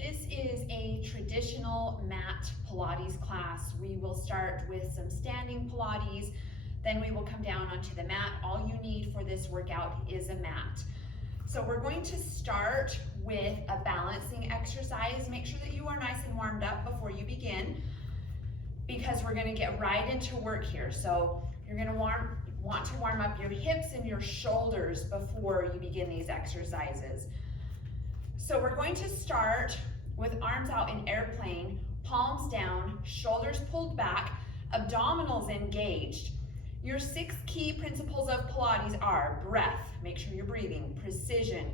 This is a traditional mat Pilates class. We will start with some standing Pilates, then we will come down onto the mat. All you need for this workout is a mat. So we're going to start with a balancing exercise. Make sure that you are nice and warmed up before you begin, because we're going to get right into work here. So you're going to want to warm up your hips and your shoulders before you begin these exercises. So we're going to start with arms out in airplane, palms down, shoulders pulled back, abdominals engaged. Your 6 key principles of Pilates are breath, make sure you're breathing, precision,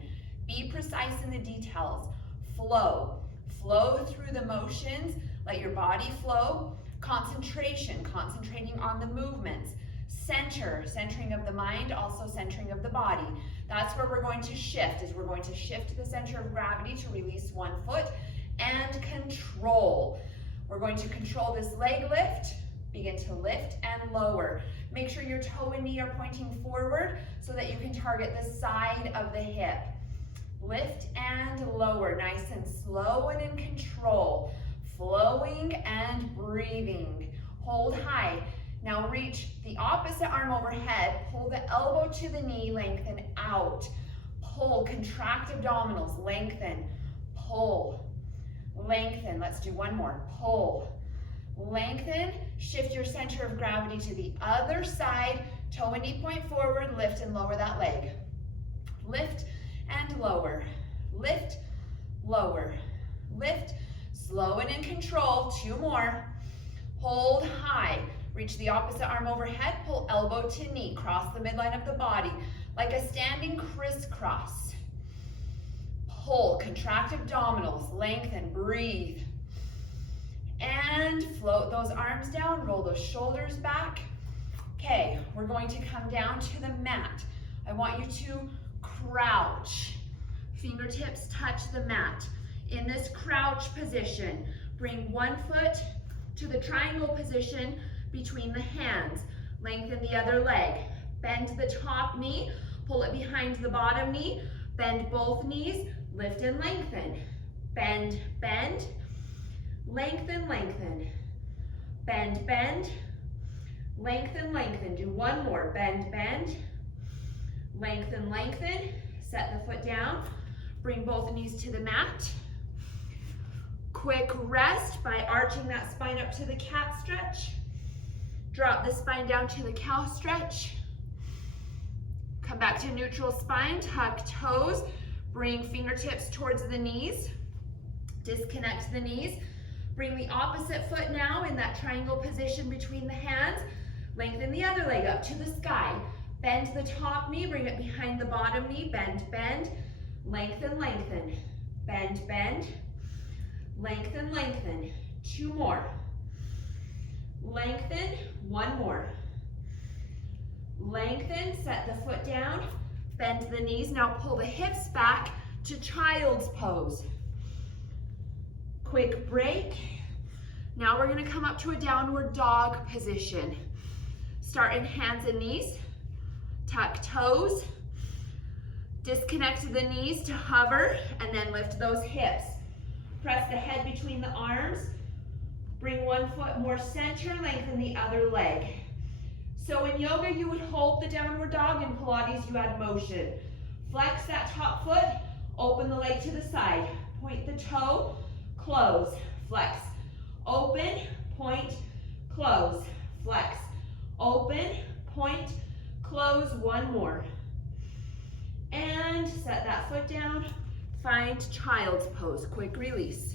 be precise in the details, flow through the motions, let your body flow, concentration, concentrating on the movements, centering of the mind, also centering of the body. That's where we're going to shift, is we're going to shift the center of gravity to release one foot, and control. We're going to control this leg lift, begin to lift and lower. Make sure your toe and knee are pointing forward so that you can target the side of the hip. Lift and lower, nice and slow and in control. Flowing and breathing. Hold high. Now reach the opposite arm overhead, pull the elbow to the knee, lengthen out. Pull, contract abdominals, lengthen, pull, lengthen. Let's do one more, pull, lengthen. Shift your center of gravity to the other side, toe and knee point forward, lift and lower that leg. Lift and lower, lift, lower, lift, slow and in control, 2 more. Hold high. Reach the opposite arm overhead, pull elbow to knee, cross the midline of the body like a standing crisscross. Pull, contract abdominals, lengthen, breathe. And float those arms down, roll those shoulders back. Okay, we're going to come down to the mat. I want you to crouch. Fingertips touch the mat. In this crouch position, bring one foot to the triangle position between the hands. Lengthen the other leg. Bend the top knee, pull it behind the bottom knee. Bend both knees, lift and lengthen. Bend, bend, lengthen, lengthen. Bend, bend, lengthen, lengthen. Do one more. Bend, bend, lengthen, lengthen. Set the foot down. Bring both knees to the mat. Quick rest by arching that spine up to the cat stretch. Drop the spine down to the cow stretch. Come back to neutral spine, tuck toes, bring fingertips towards the knees. Disconnect the knees. Bring the opposite foot now in that triangle position between the hands. Lengthen the other leg up to the sky. Bend the top knee, bring it behind the bottom knee. Bend, bend, lengthen, lengthen. Bend, bend, lengthen, lengthen. 2 more. Lengthen, 1 more. Lengthen, set the foot down, bend the knees. Now pull the hips back to child's pose. Quick break. Now we're going to come up to a downward dog position. Start in hands and knees. Tuck toes. Disconnect the knees to hover, and then lift those hips. Press the head between the arms. Bring one foot more center, lengthen the other leg. So in yoga, you would hold the downward dog. In Pilates, you add motion. Flex that top foot, open the leg to the side. Point the toe, close, flex. Open, point, close, flex. Open, point, close, 1 more. And set that foot down, find child's pose, quick release.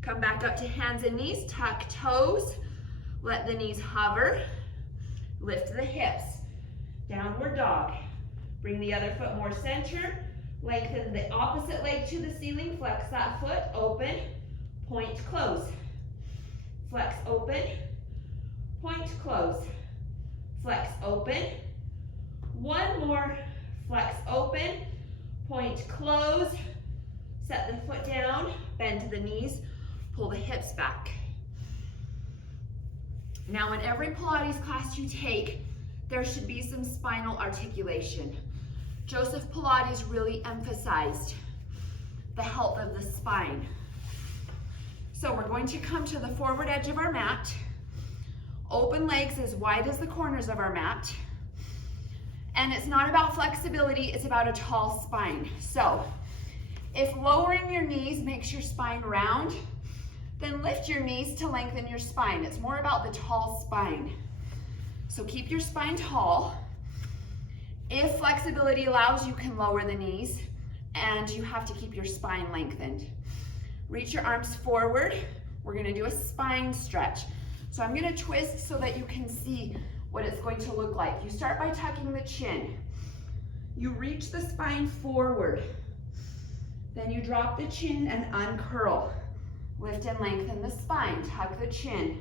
Come back up to hands and knees, tuck toes, let the knees hover, lift the hips, downward dog. Bring the other foot more center, lengthen the opposite leg to the ceiling, flex that foot, open, point, close. Flex, open, point, close. Flex, open. 1 more, flex, open, point, close. Set the foot down, bend the knees, pull the hips back. Now in every Pilates class you take, there should be some spinal articulation. Joseph Pilates really emphasized the health of the spine. So we're going to come to the forward edge of our mat, open legs as wide as the corners of our mat, and it's not about flexibility, it's about a tall spine. So if lowering your knees makes your spine round, then lift your knees to lengthen your spine. It's more about the tall spine. So keep your spine tall. If flexibility allows, you can lower the knees, and you have to keep your spine lengthened. Reach your arms forward. We're gonna do a spine stretch. So I'm gonna twist so that you can see what it's going to look like. You start by tucking the chin. You reach the spine forward. Then you drop the chin and uncurl. Lift and lengthen the spine, tuck the chin.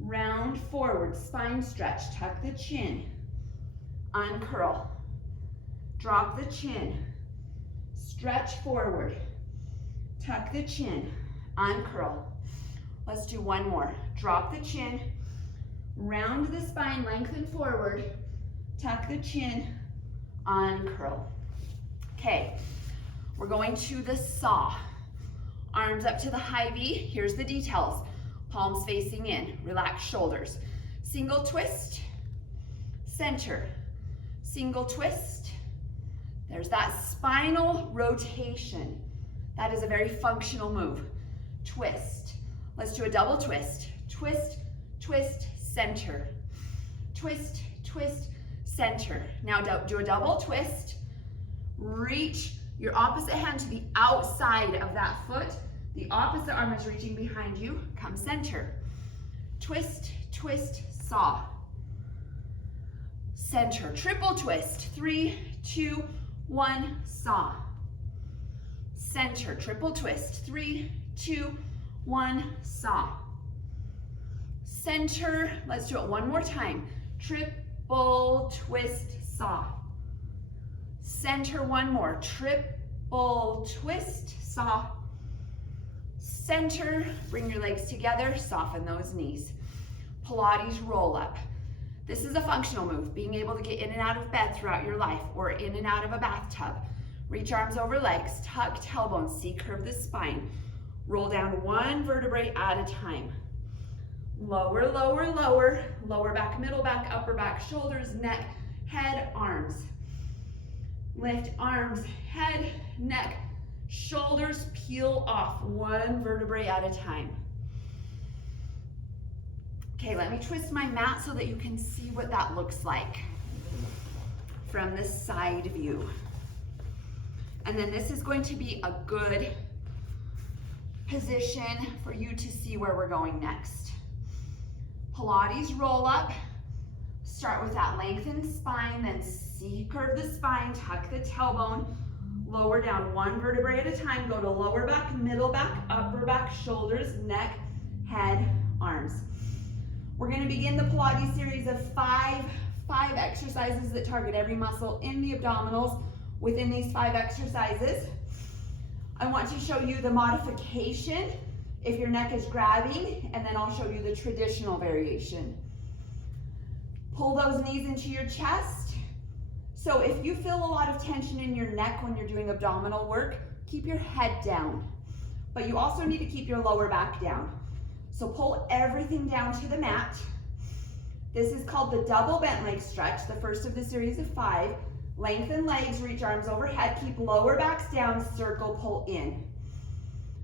Round forward, spine stretch, tuck the chin. Uncurl. Drop the chin. Stretch forward. Tuck the chin. Uncurl. Let's do one more. Drop the chin. Round the spine, lengthen forward. Tuck the chin. Uncurl. Okay, we're going to the saw. Arms up to the high V. Here's the details. Palms facing in. Relax shoulders. Single twist. Center. Single twist. There's that spinal rotation. That is a very functional move. Twist. Let's do a double twist. Twist, twist, center. Twist, twist, center. Now do a double twist. Reach your opposite hand to the outside of that foot. The opposite arm is reaching behind you. Come center. Twist, twist, saw. Center. Triple twist. 3, 2, 1, saw. Center. Triple twist. 3, 2, 1, saw. Center. Let's do it one more time. Triple twist, saw. Center one more. Triple twist, saw. Center. Bring your legs together. Soften those knees. Pilates roll up. This is a functional move, being able to get in and out of bed throughout your life or in and out of a bathtub. Reach arms over legs, tuck tailbones, C-curve the spine. Roll down one vertebrae at a time. Lower, lower, lower. Lower back, middle back, upper back, shoulders, neck, head, arms. Lift arms, head, neck, shoulders, peel off one vertebrae at a time. Okay, let me twist my mat so that you can see what that looks like from the side view. And then this is going to be a good position for you to see where we're going next. Pilates roll up. Start with that lengthened spine, then C-curve the spine, tuck the tailbone, lower down one vertebrae at a time, go to lower back, middle back, upper back, shoulders, neck, head, arms. We're gonna begin the Pilates series of five exercises that target every muscle in the abdominals. Within these 5 exercises, I want to show you the modification if your neck is grabbing, and then I'll show you the traditional variation. Pull those knees into your chest. So if you feel a lot of tension in your neck when you're doing abdominal work, keep your head down. But you also need to keep your lower back down. So pull everything down to the mat. This is called the double bent leg stretch, the first of the series of 5. Lengthen legs, reach arms overhead, keep lower backs down, circle, pull in.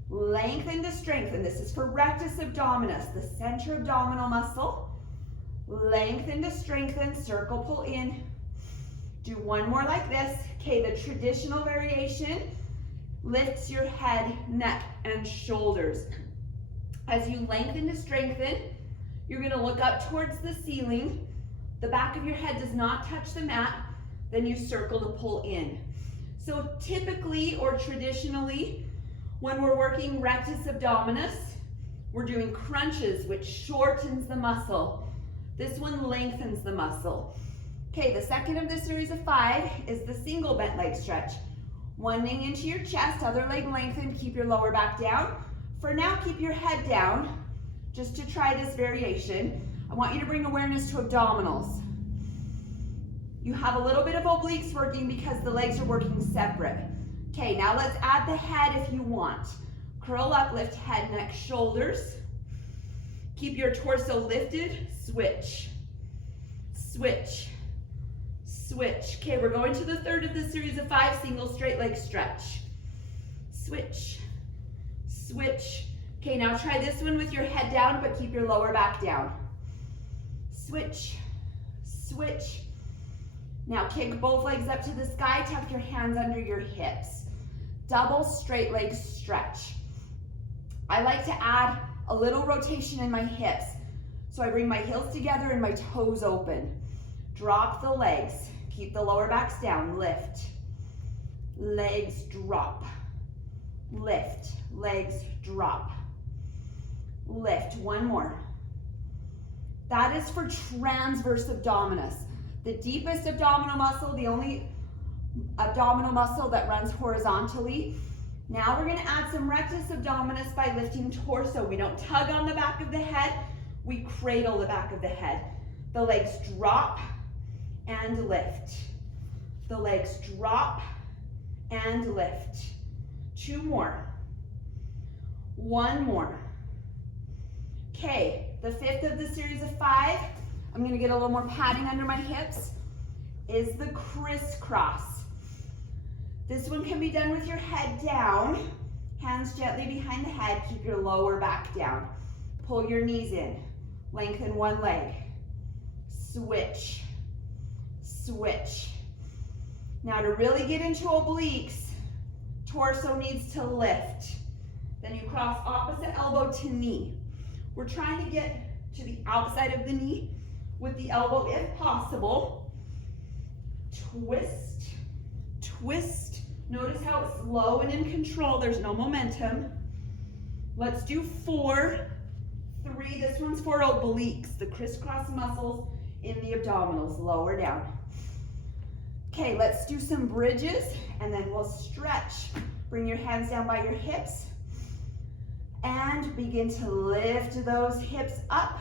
Lengthen to strengthen. This is for rectus abdominis, the center abdominal muscle. Lengthen to strengthen, circle, pull in. Do one more like this. Okay, the traditional variation lifts your head, neck, and shoulders. As you lengthen to strengthen, you're gonna look up towards the ceiling. The back of your head does not touch the mat. Then you circle to pull in. So typically or traditionally, when we're working rectus abdominis, we're doing crunches, which shortens the muscle. This one lengthens the muscle. Okay, the second of this series of 5 is the single bent leg stretch. One knee into your chest, other leg lengthened, keep your lower back down. For now, keep your head down, just to try this variation. I want you to bring awareness to abdominals. You have a little bit of obliques working because the legs are working separate. Okay, now let's add the head if you want. Curl up, lift head, neck, shoulders. Keep your torso lifted, switch, switch, switch. Okay, we're going to the third of the series of 5, single straight leg stretch. Switch, switch. Okay, now try this one with your head down, but keep your lower back down. Switch, switch. Now kick both legs up to the sky, tuck your hands under your hips. Double straight leg stretch. I like to add a little rotation in my hips. So I bring my heels together and my toes open. Drop the legs. Keep the lower backs down. Lift. Legs drop. Lift. Legs drop. Lift. One more. That is for transverse abdominis. The deepest abdominal muscle, the only abdominal muscle that runs horizontally. Now we're gonna add some rectus abdominis by lifting torso. We don't tug on the back of the head, we cradle the back of the head. The legs drop and lift. The legs drop and lift. 2 more. 1 more. Okay, the 5th of the series of 5, I'm gonna get a little more padding under my hips, is the crisscross. This one can be done with your head down, hands gently behind the head, keep your lower back down. Pull your knees in, lengthen one leg. Switch, switch. Now to really get into obliques, torso needs to lift. Then you cross opposite elbow to knee. We're trying to get to the outside of the knee with the elbow if possible. Twist, twist. Notice how it's slow and in control. There's no momentum. Let's do 4, 3. This one's for obliques, the crisscross muscles in the abdominals, lower down. Okay, let's do some bridges and then we'll stretch. Bring your hands down by your hips and begin to lift those hips up.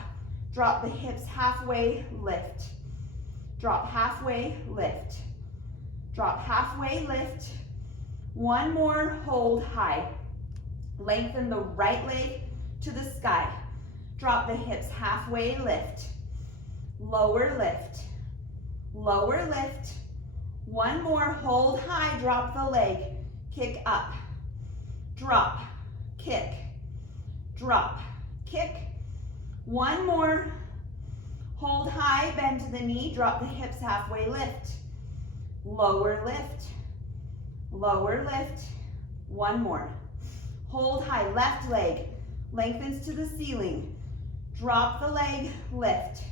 Drop the hips halfway, lift. Drop halfway, lift. Drop halfway, lift. 1 more, hold high. Lengthen the right leg to the sky. Drop the hips halfway, lift. Lower, lift. Lower, lift. 1 more, hold high, drop the leg. Kick up. Drop, kick. Drop, kick. 1 more, hold high, bend to the knee, drop the hips halfway, lift. Lower, lift. Lower, lift. 1 more. Hold high, left leg lengthens to the ceiling. Drop the leg, lift.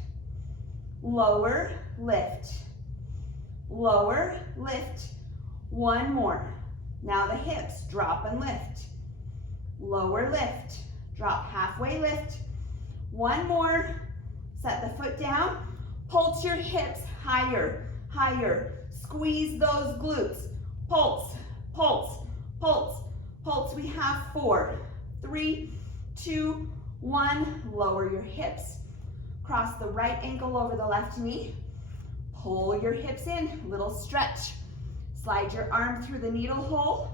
Lower, lift. Lower, lift. 1 more. Now the hips, drop and lift. Lower, lift. Drop halfway, lift. 1 more. Set the foot down. Pulse your hips higher, higher. Squeeze those glutes. Pulse, pulse, pulse, pulse. We have 4, 3, 2, 1. Lower your hips. Cross the right ankle over the left knee. Pull your hips in, little stretch. Slide your arm through the needle hole.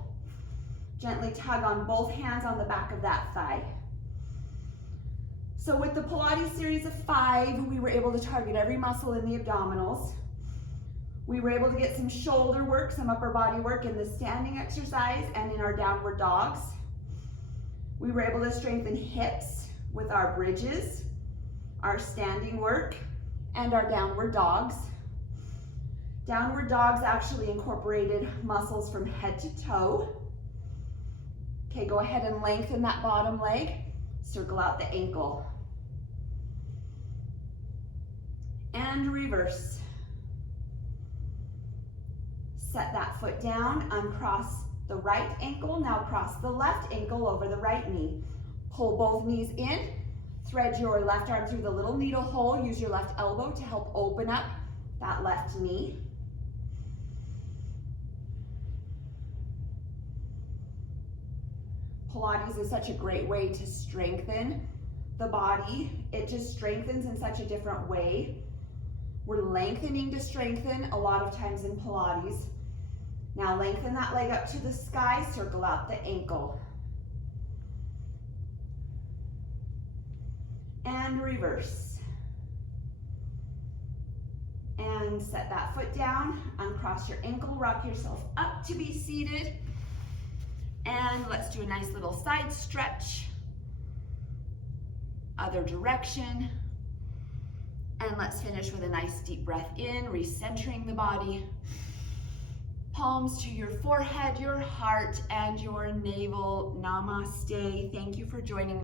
Gently tug on both hands on the back of that thigh. So with the Pilates series of 5, we were able to target every muscle in the abdominals. We were able to get some shoulder work, some upper body work in the standing exercise and in our downward dogs. We were able to strengthen hips with our bridges, our standing work, and our downward dogs. Downward dogs actually incorporated muscles from head to toe. Okay, go ahead and lengthen that bottom leg. Circle out the ankle. And reverse. Set that foot down, uncross the right ankle, now cross the left ankle over the right knee. Pull both knees in, thread your left arm through the little needle hole, use your left elbow to help open up that left knee. Pilates is such a great way to strengthen the body. It just strengthens in such a different way. We're lengthening to strengthen a lot of times in Pilates. Now lengthen that leg up to the sky, circle out the ankle. And reverse. And set that foot down, uncross your ankle, rock yourself up to be seated. And let's do a nice little side stretch. Other direction. And let's finish with a nice deep breath in, recentering the body. Palms to your forehead, your heart, and your navel. Namaste. Thank you for joining me.